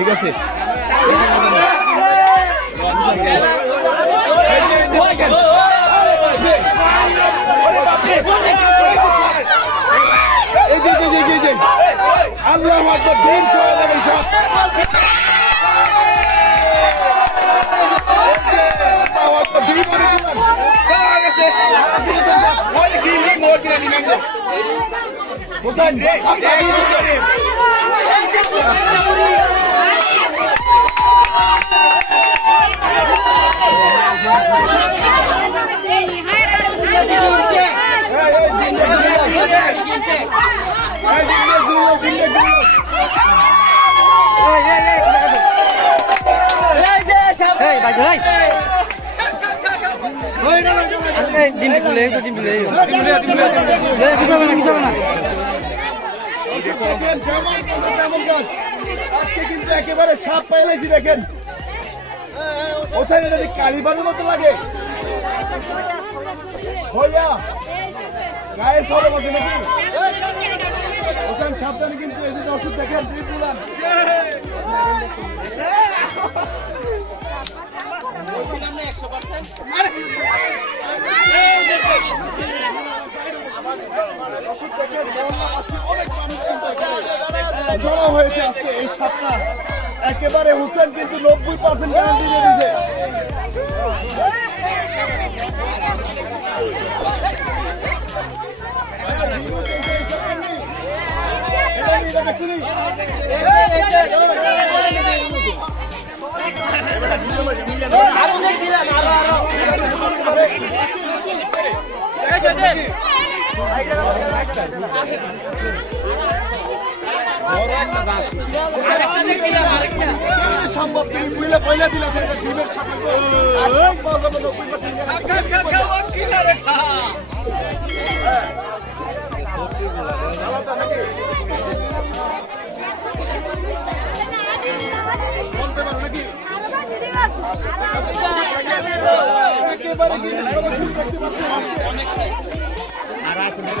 ঠিক আছে আল্লাহ আকবার ডিম ছড়া দেবেন সব আল্লাহু ডিম একেবারে সাপ পাইলেছি দেখেন ওখানে যদি মতো লাগে হইয়া গায়ে সরে বসে নাকি সাবধানে কিন্তু এই যে ওষুধ দেখেন কিন্তু জড়ো হয়েছে আজকে এই সাপটা একেবারে হুসেন কিন্তু নব্বই পার্সেন্ট দিছে এটা নিয়ে এটা দেখছিলি? কেমনে সম্ভব তুমি বুঝলে পয়লা দিলা আর আছে কি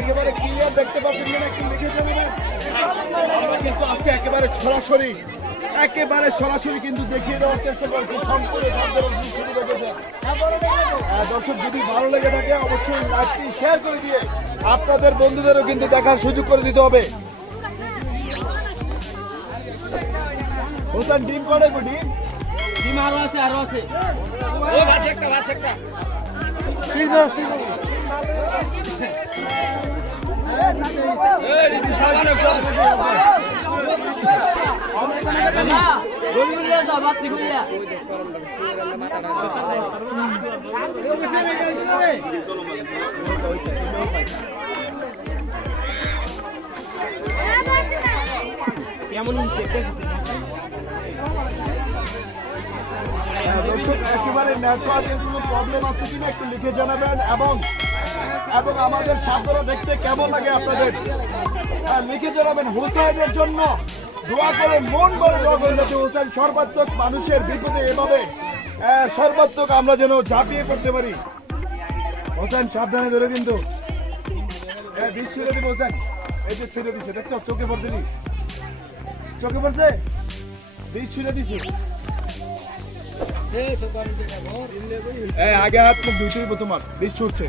একেবারে ক্লিয়ার দেখতে একেবারে সরাসরি একেবারে সরাসরি কিন্তু দেখিয়ে চেষ্টা হ্যাঁ, দর্শক যদি ভালো লেগে থাকে অবশ্যই লাইভটি শেয়ার করে দিয়ে আপনাদের বন্ধুদেরও কিন্তু দেখার সুযোগ করে দিতে হবে। ডিম করে ডিম? আরও আছে আরও আছে। গলিগুলিয়া যাও বাত্রি গুলিয়া কেমন হ্যাঁ, দর্শক একেবারে নেটওয়ার্কের কোনো প্রবলেম আছে কিনা একটু লিখে জানাবেন এবং এবং আমাদের সাধ্যরা দেখতে কেমন লাগে আপনাদের? হ্যাঁ, লিখে জানাবেন হুসাইনের জন্য। দোয়া করে মন করে দোয়া করে যাতে হুসাইন সর্বাত্মক মানুষের বিপদে এভাবে হ্যাঁ, সর্বাত্মক আমরা যেন ঝাঁপিয়ে পড়তে পারি। হোসেন সাবধানে ধরে কিন্তু। হ্যাঁ বিষ ছেড়ে দিব জান এই যে ছেড়ে দিছে দেখছ? চোখে পড়তে নি? চোখে পড়ছে? বিষ ছেড়ে দিছে। আগে হাত মুখ তোমার ছুটছে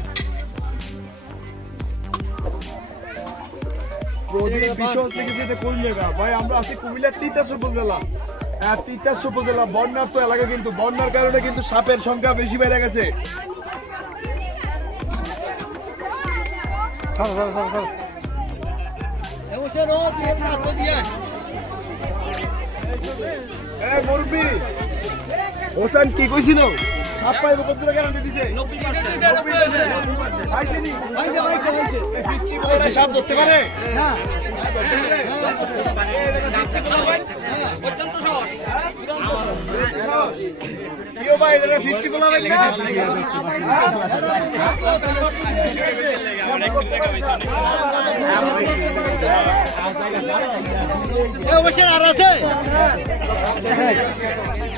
কুমিল্লা তিতাস বন্যার কিন্তু। বন্যার কারণে কিন্তু সাপের সংখ্যা বেশি বেড়ে গেছে। মুরব্বি! হোসেন কি কইছিল? সাপ পাইব কত গ্যারান্টি দিছে। ভাই কইছে পিচ্চি বলে সাপ ধরতে পারে? না।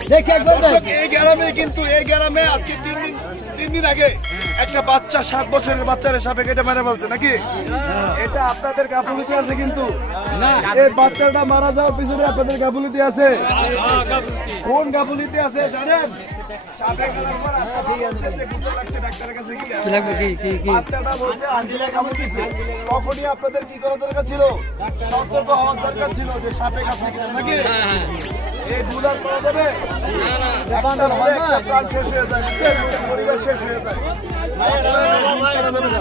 দেখে এই গ্রামে কিন্তু এই গ্রামে আজকে তিন দিন তিন দিন আগে একটা বাচ্চা সাত বছরের বাচ্চার সাপে কেটে মেরে বলছে নাকি? এটা আপনাদের গাফুলিতে আছে কিন্তু? এই বাচ্চাটা মারা যাওয়ার পিছনে আপনাদের গাফুলিতে আছে? কোন গাফুলিতে আছে জানেন? তখনই আপনাদের কি করা দরকার ছিল? সতর্ক হওয়ার দরকার ছিল যে সাপে কামড়ে কিনা নাকি? এই দুলার করা যাবে? একটা হলে একটা প্রাণ শেষ হয়ে যায়? পরিবার শেষ হয়ে যায়। করা যাবে না।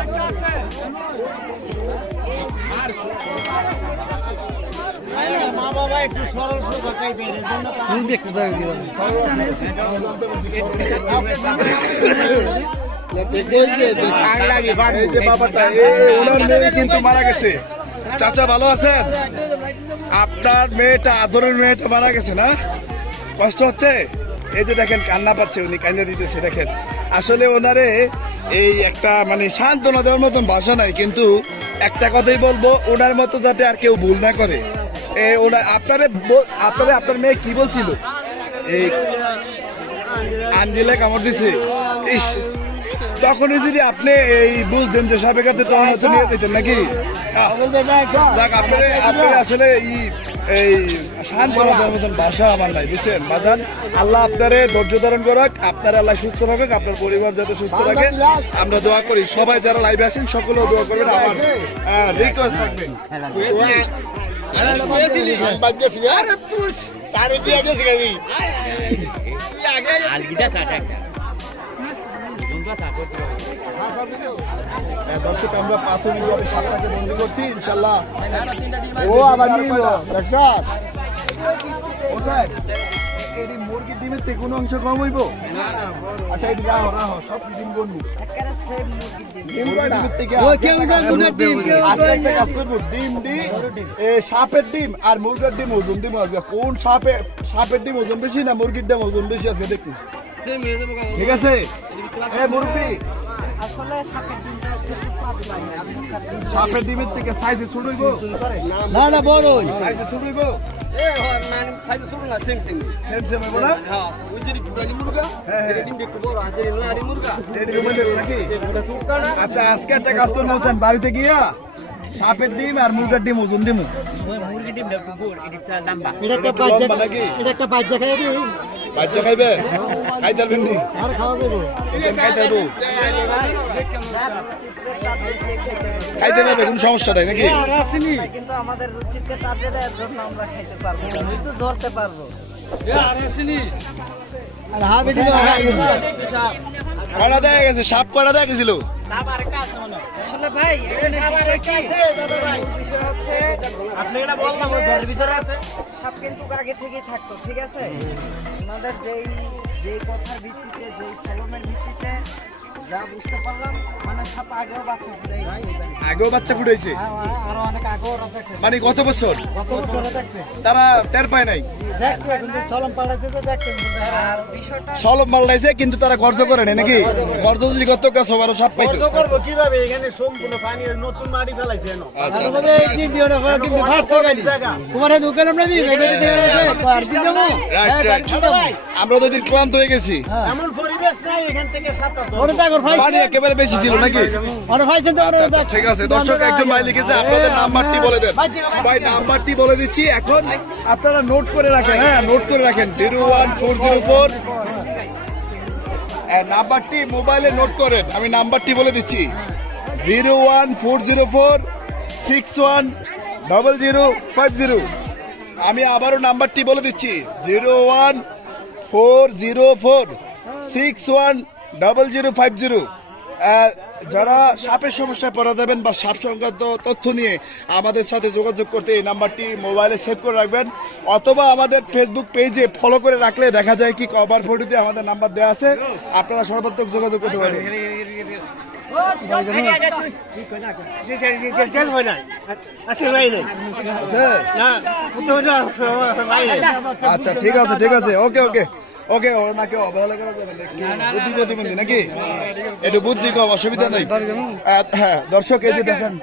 চাচা ভালো আছেন? আপনার মেয়েটা, আদরের মেয়েটা মারা গেছে না? কষ্ট হচ্ছে? এই যে দেখেন, কান্না পাচ্ছে উনি কান্না দিতেছে, দেখেন। আসলে ওনারে এই একটা মানে সান্ত্বনা দেওয়ার মতন ভাষা নাই, কিন্তু একটা কথাই বলব, ওনার মতো যাতে আর কেউ ভুল না করে। এ ওনার আপনারে আপনারে আপনার মেয়ে কি বলছিল? এই আঞ্জিলে কামড় দিছে। ইস তখনই যদি আপনি এই বুঝতেন যে সাপে কাটতে তখন হয়তো নিয়ে যেতেন নাকি? যাক আপনার আপনার আসলে এই এই শান্ত করার মতন ভাষা আমার নাই বুঝছেন? বাজান আল্লাহ আপনারে ধৈর্য ধারণ করুক আপনার আল্লাহ সুস্থ রাখুক আপনার পরিবার যাতে সুস্থ রাখে আমরা দোয়া করি সবাই যারা লাইভে আসেন সকলেও দোয়া করবেন। আমার রিকোয়েস্ট থাকবে। হ্যাঁ, দর্শক আমরা প্রাথমিকভাবে সাপটাকে বন্দি করছি ইনশাল্লাহ ও আবার নিব দর্শক কোথায় এটি মুরগির ডিমের থেকে কোনো অংশ কম হইব? আচ্ছা এটি রাহ রাহ সব ডিম করব। সাপের ডিম আর মুরগির ডিম ওজন ডিম আজকে। কোন সাপে সাপের ডিম ওজন বেশি না মুরগির ডিম ওজন বেশি আজকে দেখুন ঠিক আছে? এ মুরগি। সাপের ডিমের থেকে সাইজে ছোট হইব? না না বড়ই। সাইজে ছোট হইব? আচ্ছা আজকে একটা কাজ করব হোসেন বাড়িতে গিয়া সাপের ডিম আর মুরগার ডিম ওজন ডিম। মুরগির ডিম একটু এটা একটা একটু বাচ্চা এটা একটা বাচ্চা খাই দিই বাচ্চা খাইবে? খাই খেতে পারবে। খাইতে পারবে কোনো সমস্যা নাই নাকি? কিন্তু আমাদের রুচিতে তাদের জন্য আমরা খাইতে পারব কিন্তু ধরতে পারব। এ আর আসেনি আর হা বেটি কয়টা দেখা গেছে? সাপ কয়টা দেখা গেছিল? আসলে ভাই এখানে বিষয় কি? বিষয় হচ্ছে আপনি এটা বললাম ওই ঘরের ভিতরে আছে। সাপ কিন্তু আগে থেকেই থাকতো ঠিক আছে? আমাদের যেই যেই কথার ভিত্তিতে যেই সলমের ভিত্তিতে যা বুঝতে পারলাম মানে সাপ আগেও বাচ্চা ফুটাই আগেও বাচ্চা ফুটাইছে? আরও অনেক আগেও মানে গত বছর? কত বছরে দেখছে। তারা টের পায় নাই? দেখছে কিন্তু চলম পাল্টাইছে তো দেখছে আর বিষয়টা সলব মালটাইছে কিন্তু তারা গর্জ করে নাই নাকি? গর্জ যদি কত গাছ আরও সাপ পাইতো। করব কীভাবে? এখানে সম্পূর্ণ পানি নতুন মাটি ফেলাইছে এনো। আচ্ছা এই দিন দিও না কি ফার্স্ট গাড়ি তোমার দোকান আমরা দিয়ে গাড়ি আর দিন দেবো রাইট রাইট। আমরা তো দিন ক্লান্ত হয়ে গেছি। এমন পরিবেশ নাই এখান থেকে সাতটা ধরবো। দেখো ভাই পানি একেবারে বেশি ছিল নাকি? আচ্ছা, আচ্ছা, ঠিক আছে দর্শক একজন ভাই লিখেছে আপনাদের নাম্বারটি বলে দেন। ভাই নাম্বারটি বলে দিচ্ছি এখন আপনারা নোট করে রাখেন হ্যাঁ নোট করে রাখেন zero one four zero four নাম্বারটি মোবাইলে নোট করেন আমি নাম্বারটি বলে দিচ্ছি। Zero one four zero four six one double zero five zero আমি আবারও নাম্বারটি বলে দিচ্ছি zero one four zero four six one double zero five zero যারা সাপের সমস্যায় পড়া যাবেন বা সাপ সংক্রান্ত তথ্য নিয়ে আমাদের সাথে যোগাযোগ করতে এই নাম্বারটি মোবাইলে সেভ করে রাখবেন। অথবা আমাদের ফেসবুক পেজে ফলো করে রাখলে দেখা যায় কি কভার ফটোতে আমাদের নাম্বার দেওয়া আছে। আপনারা সর্বাত্মক যোগাযোগ করতে পারবেন। আচ্ছা ঠিক আছে ঠিক আছে। ওকে ওকে। ওকে, ওনাকে অবহেলা করা যাবে বুদ্ধি প্রতিবন্ধী নাকি? একটু বুদ্ধি কম, অসুবিধা নেই। হ্যাঁ দর্শক, এই যে দেখেন।